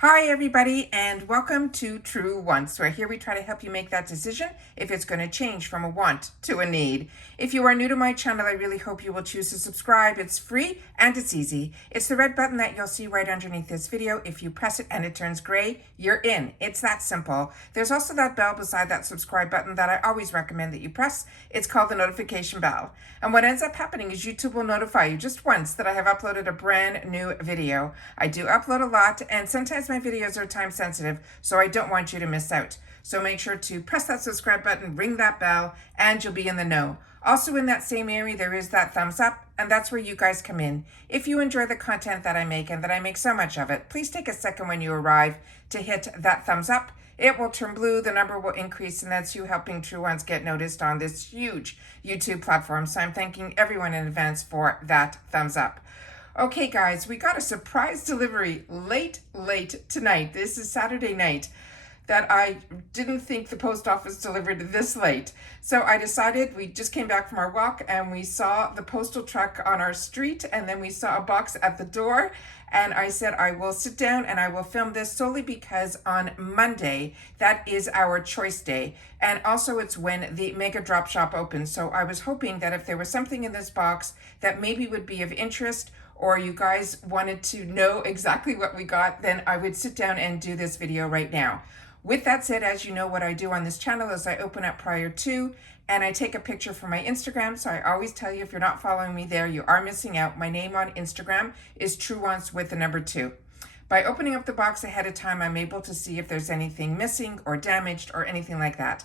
Hi everybody, and welcome to True Wants, where here we try to help you make that decision if it's going to change from a want to a need. If you are new to my channel, I really hope you will choose to subscribe. It's free and it's easy. It's the red button that you'll see right underneath this video. If you press it and it turns gray, you're in. It's that simple. There's also that bell beside that subscribe button that I always recommend that you press. It's called the notification bell. And what ends up happening is YouTube will notify you just once that I have uploaded a brand new video. I do upload a lot, and sometimes my videos are time sensitive, so I don't want you to miss out. So make sure to press that subscribe button, ring that bell, and you'll be in the know. Also in that same area, there is that thumbs up, and that's where you guys come in. If you enjoy the content that I make, and that I make so much of it, please take a second when you arrive to hit that thumbs up. It will turn blue, the number will increase, and that's you helping True Ones get noticed on this huge YouTube platform. So I'm thanking everyone in advance for that thumbs up. Okay guys, we got a surprise delivery late tonight. This is Saturday night that I didn't think the post office delivered this late. So I decided, we just came back from our walk and we saw the postal truck on our street, and then we saw a box at the door, and I said I will sit down and I will film this solely because on Monday, that is our choice day. And also it's when the Mega Drop Shop opens. So I was hoping that if there was something in this box that maybe would be of interest, or you guys wanted to know exactly what we got, then I would sit down and do this video right now. With that said, as you know, what I do on this channel is I open up prior to, and I take a picture for my Instagram. So I always tell you, if you're not following me there, you are missing out. My name on Instagram is True Wants with the number 2. By opening up the box ahead of time, I'm able to see if there's anything missing or damaged or anything like that.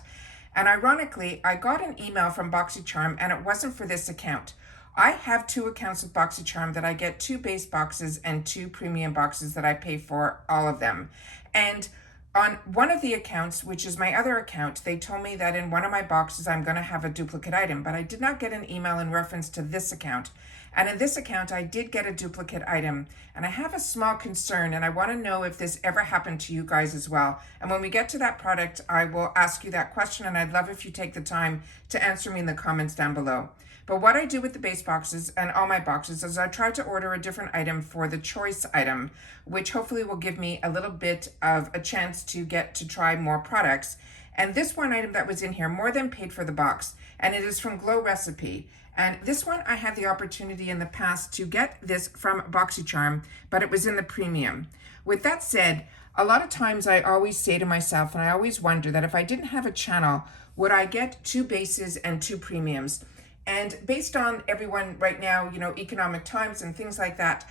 And ironically, I got an email from Boxycharm, and it wasn't for this account. I have 2 accounts with Boxycharm that I get 2 base boxes and 2 premium boxes that I pay for all of them. And on one of the accounts, which is my other account, they told me that in one of my boxes I'm going to have a duplicate item, but I did not get an email in reference to this account. And in this account, I did get a duplicate item, and I have a small concern, and I want to know if this ever happened to you guys as well. And when we get to that product, I will ask you that question, and I'd love if you take the time to answer me in the comments down below. But what I do with the base boxes and all my boxes is I try to order a different item for the choice item, which hopefully will give me a little bit of a chance to get to try more products. And this one item that was in here more than paid for the box, and it is from Glow Recipe. And this one, I had the opportunity in the past to get this from Boxycharm, but it was in the premium. With that said, a lot of times I always say to myself, and I always wonder that if I didn't have a channel, would I get 2 bases and 2 premiums? And based on everyone right now, you know, economic times and things like that,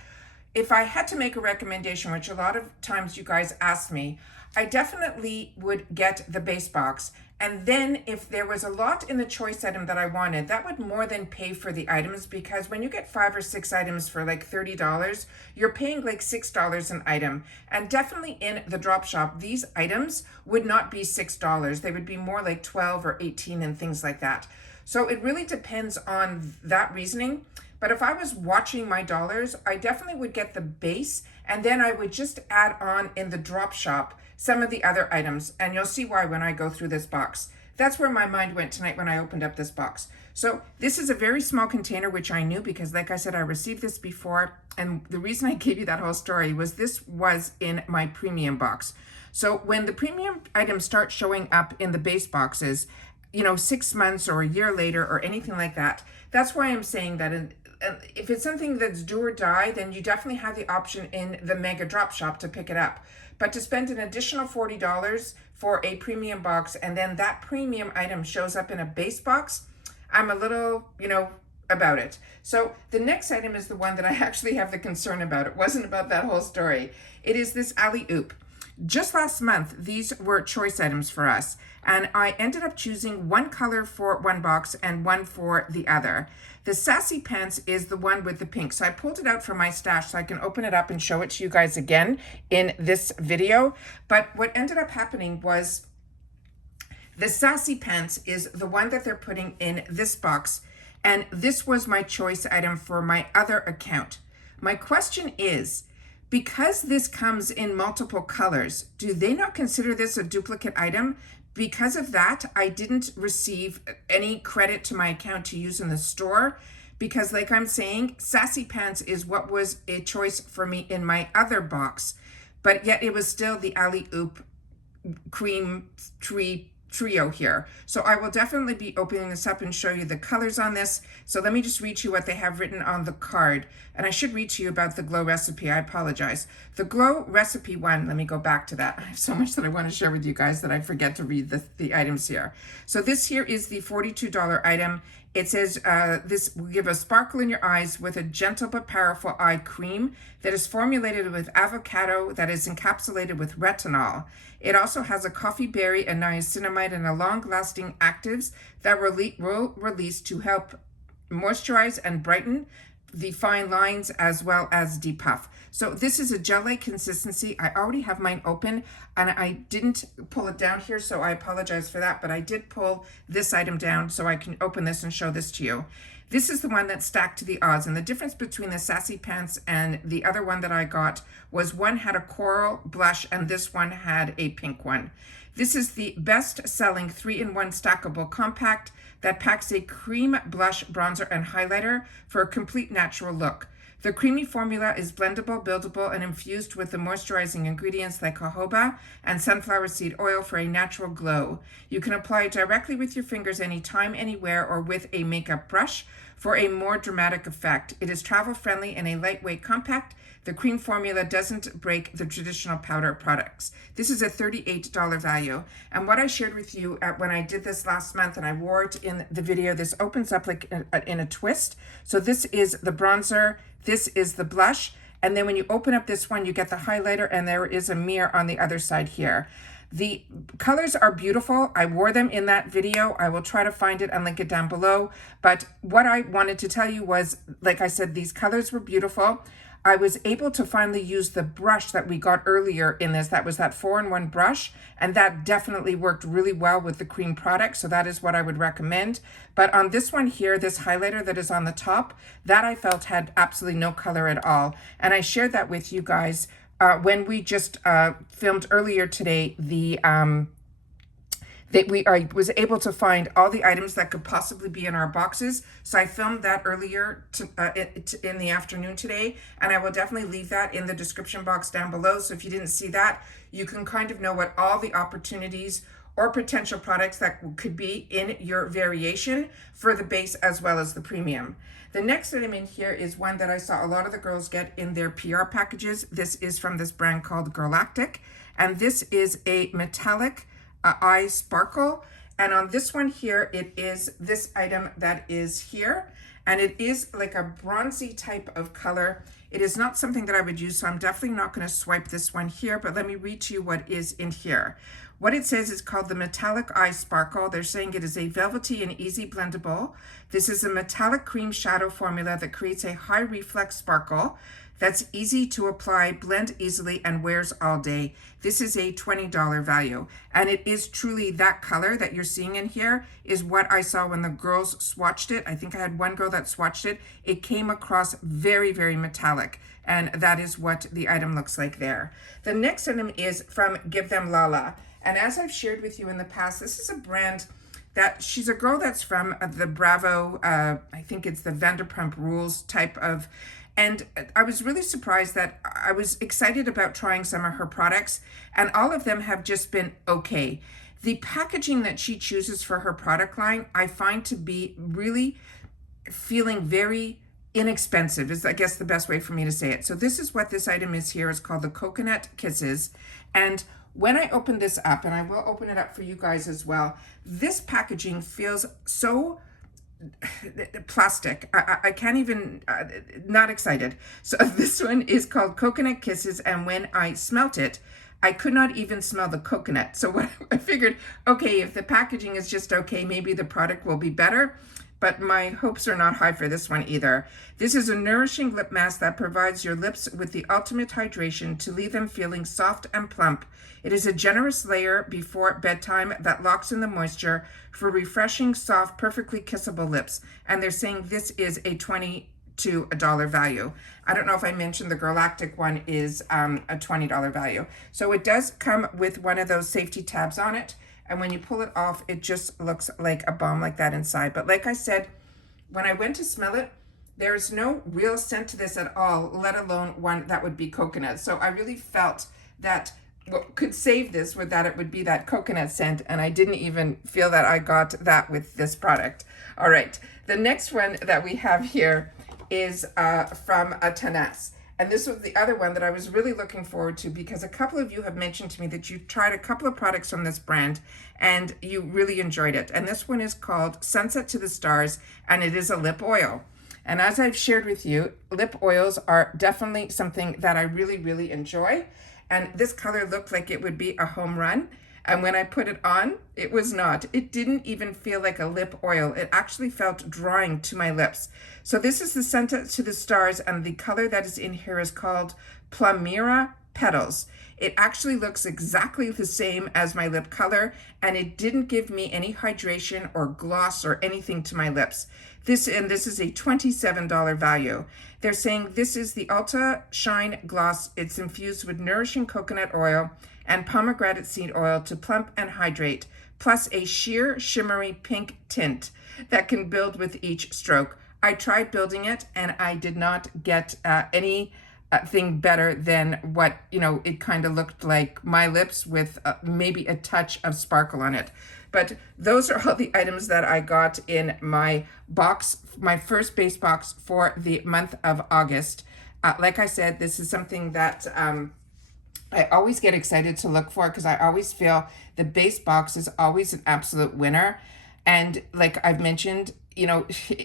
if I had to make a recommendation, which a lot of times you guys ask me, I definitely would get the base box. And then if there was a lot in the choice item that I wanted, that would more than pay for the items, because when you get 5 or 6 items for like $30, you're paying like $6 an item. And definitely in the drop shop, these items would not be $6. They would be more like 12 or 18 and things like that. So it really depends on that reasoning. But if I was watching my dollars, I definitely would get the base, and then I would just add on in the drop shop some of the other items. And you'll see why when I go through this box. That's where my mind went tonight when I opened up this box. So this is a very small container, which I knew because, like I said, I received this before. And the reason I gave you that whole story was this was in my premium box. So when the premium items start showing up in the base boxes, you know, 6 months or a year later or anything like that, that's why I'm saying that if it's something that's do or die, then you definitely have the option in the Mega Drop Shop to pick it up. But to spend an additional $40 for a premium box, and then that premium item shows up in a base box, I'm a little, you know, about it. So the next item is the one that I actually have the concern about. It wasn't about that whole story. It is this alley-oop. Just last month, these were choice items for us, and I ended up choosing one color for one box and one for the other. The Sassy Pants is the one with the pink, so I pulled it out from my stash so I can open it up and show it to you guys again in this video. But what ended up happening was the Sassy Pants is the one that they're putting in this box, and this was my choice item for my other account. My question is, because this comes in multiple colors, do they not consider this a duplicate item? Because of that, I didn't receive any credit to my account to use in the store, because like I'm saying, Sassy Pants is what was a choice for me in my other box. but yet it was still the Alley Oop cream trio here. So I will definitely be opening this up and show you the colors on this. So let me just read you what they have written on the card. And I should read to you about the glow recipe. I apologize. The glow recipe one, let me go back to that. I have so much that I want to share with you guys that I forget to read the items here. So this here is the $42 item. It says this will give a sparkle in your eyes with a gentle but powerful eye cream that is formulated with avocado that is encapsulated with retinol. It also has a coffee berry, a niacinamide, and a long-lasting actives that will release to help moisturize and brighten the fine lines as well as depuff. So this is a gel-like consistency. I already have mine open and I didn't pull it down here, so I apologize for that, but I did pull this item down so I can open this and show this to you. This is the one that's stacked to the odds, and the difference between the Sassy Pants and the other one that I got was one had a coral blush and this one had a pink one. This is the best-selling 3-in-1 stackable compact that packs a cream blush, bronzer, and highlighter for a complete natural look. The creamy formula is blendable, buildable, and infused with the moisturizing ingredients like jojoba and sunflower seed oil for a natural glow. You can apply it directly with your fingers anytime, anywhere, or with a makeup brush for a more dramatic effect. It is travel-friendly and a lightweight compact. The cream formula doesn't break the traditional powder products. This is a $38 value. And what I shared with you when I did this last month and I wore it in the video, this opens up like in a twist. So this is the bronzer, this is the blush, and then when you open up this one, you get the highlighter, and there is a mirror on the other side here. The colors are beautiful. I wore them in that video. I will try to find it and link it down below. But what I wanted to tell you was, like I said, these colors were beautiful. I was able to finally use the brush that we got earlier in this. That was that 4-in-1 brush, and that definitely worked really well with the cream product, so that is what I would recommend. But on this one here, this highlighter that is on the top, that I felt had absolutely no color at all. And I shared that with you guys when we just filmed earlier today, I was able to find all the items that could possibly be in our boxes. So I filmed that earlier in the afternoon today, and I will definitely leave that in the description box down below. So if you didn't see that, you can kind of know what all the opportunities or potential products that could be in your variation for the base as well as the premium. The next item in here is one that I saw a lot of the girls get in their PR packages. This is from this brand called Galactic, and this is a metallic eye sparkle. And on this one here, it is this item that is here, and it is like a bronzy type of color. It is not something that I would use, so I'm definitely not going to swipe this one here, but let me read to you what is in here. What it says is called the Metallic Eye Sparkle. They're saying it is a velvety and easy blendable. This is a metallic cream shadow formula that creates a high reflex sparkle that's easy to apply, blend easily, and wears all day. This is a $20 value. And it is truly that color that you're seeing in here is what I saw when the girls swatched it. I think I had one girl that swatched it. It came across very, very metallic. And that is what the item looks like there. The next item is from Give Them Lala. And as I've shared with you in the past, this is a brand that she's a girl that's from the Bravo, I think it's the Vanderpump Rules type of. And I was really surprised that I was excited about trying some of her products, and all of them have just been okay. The packaging that she chooses for her product line, I find to be really feeling very inexpensive, is I guess the best way for me to say it. So this is what this item is here. It's called the Coconut Kisses. And when I open this up, and I will open it up for you guys as well, this packaging feels so plastic. I can't even, not excited. So this one is called Coconut Kisses, and when I smelt it, I could not even smell the coconut. So what I figured, okay, if the packaging is just okay, maybe the product will be better, but my hopes are not high for this one either. This is a nourishing lip mask that provides your lips with the ultimate hydration to leave them feeling soft and plump. It is a generous layer before bedtime that locks in the moisture for refreshing, soft, perfectly kissable lips. And they're saying this is a $22 value. I don't know if I mentioned the Galactic one is a $20 value. So it does come with one of those safety tabs on it. And when you pull it off, it just looks like a bomb like that inside. But like I said, when I went to smell it, there's no real scent to this at all, let alone one that would be coconut. So I really felt that what could save this would that it would be that coconut scent, and I didn't even feel that I got that with this product. All right, the next one that we have here is from Tanas. And this was the other one that I was really looking forward to, because a couple of you have mentioned to me that you tried a couple of products from this brand and you really enjoyed it. And this one is called Sunset to the Stars, and it is a lip oil. And as I've shared with you, lip oils are definitely something that I really, really enjoy. And this color looked like it would be a home run. And when I put it on, it was not. It didn't even feel like a lip oil. It actually felt drying to my lips. So this is the Sunset to the Stars, and the color that is in here is called Plumera Petals. It actually looks exactly the same as my lip color, and it didn't give me any hydration or gloss or anything to my lips. This is a $27 value. They're saying this is the ULTA Shine Gloss. It's infused with nourishing coconut oil and pomegranate seed oil to plump and hydrate, plus a sheer shimmery pink tint that can build with each stroke. I tried building it and I did not get anything better than what, it kind of looked like my lips with maybe a touch of sparkle on it. But those are all the items that I got in my box, my first base box for the month of August. Like I said, this is something that I always get excited to look for, because I always feel the base box is always an absolute winner. And like I've mentioned,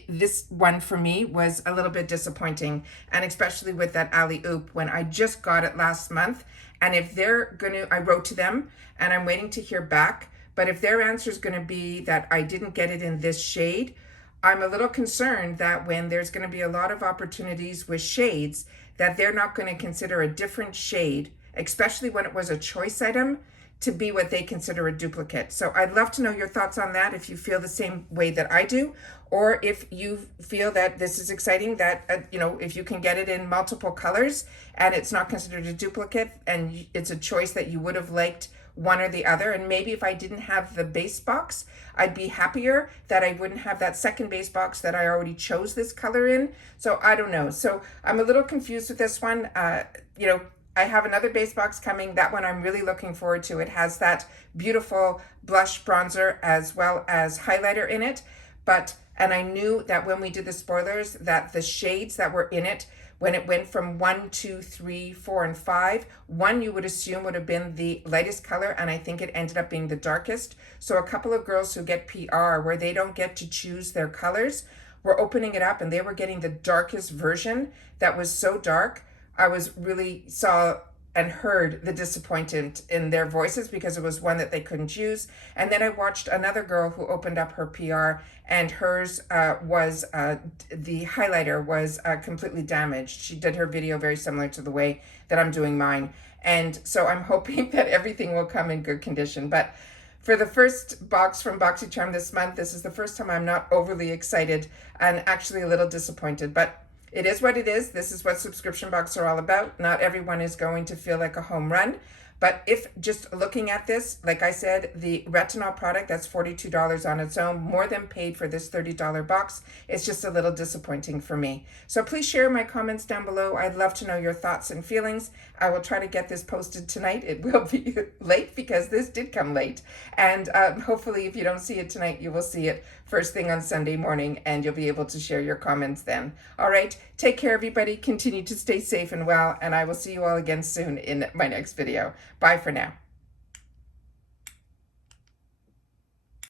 this one for me was a little bit disappointing, and especially with that alley oop when I just got it last month. And if they're I wrote to them and I'm waiting to hear back, but if their answer is going to be that I didn't get it in this shade, I'm a little concerned that when there's going to be a lot of opportunities with shades, that they're not going to consider a different shade, especially when it was a choice item, to be what they consider a duplicate. So I'd love to know your thoughts on that, if you feel the same way that I do, or if you feel that this is exciting, that, if you can get it in multiple colors and it's not considered a duplicate and it's a choice that you would have liked one or the other. And maybe if I didn't have the base box, I'd be happier that I wouldn't have that second base box that I already chose this color in. So I don't know. So I'm a little confused with this one. I have another base box coming. That one I'm really looking forward to. It has that beautiful blush bronzer as well as highlighter in it. And I knew that when we did the spoilers, that the shades that were in it, when it went from 1, 2, 3, 4, and 5, 1 you would assume would have been the lightest color, and I think it ended up being the darkest. So a couple of girls who get PR where they don't get to choose their colors were opening it up and they were getting the darkest version that was so dark. I was really saw and heard the disappointment in their voices, because it was one that they couldn't use. And then I watched another girl who opened up her PR, and hers was the highlighter was completely damaged. She did her video very similar to the way that I'm doing mine. And so I'm hoping that everything will come in good condition. But for the first box from Boxycharm this month, this is the first time I'm not overly excited and actually a little disappointed. But it is what it is. This is what subscription boxes are all about. Not everyone is going to feel like a home run. But if just looking at this, like I said, the retinol product, that's $42 on its own, more than paid for this $30 box. It's just a little disappointing for me. So please share my comments down below. I'd love to know your thoughts and feelings. I will try to get this posted tonight. It will be late because this did come late. And hopefully if you don't see it tonight, you will see it first thing on Sunday morning, and you'll be able to share your comments then. All right, take care everybody. Continue to stay safe and well, and I will see you all again soon in my next video. Bye for now.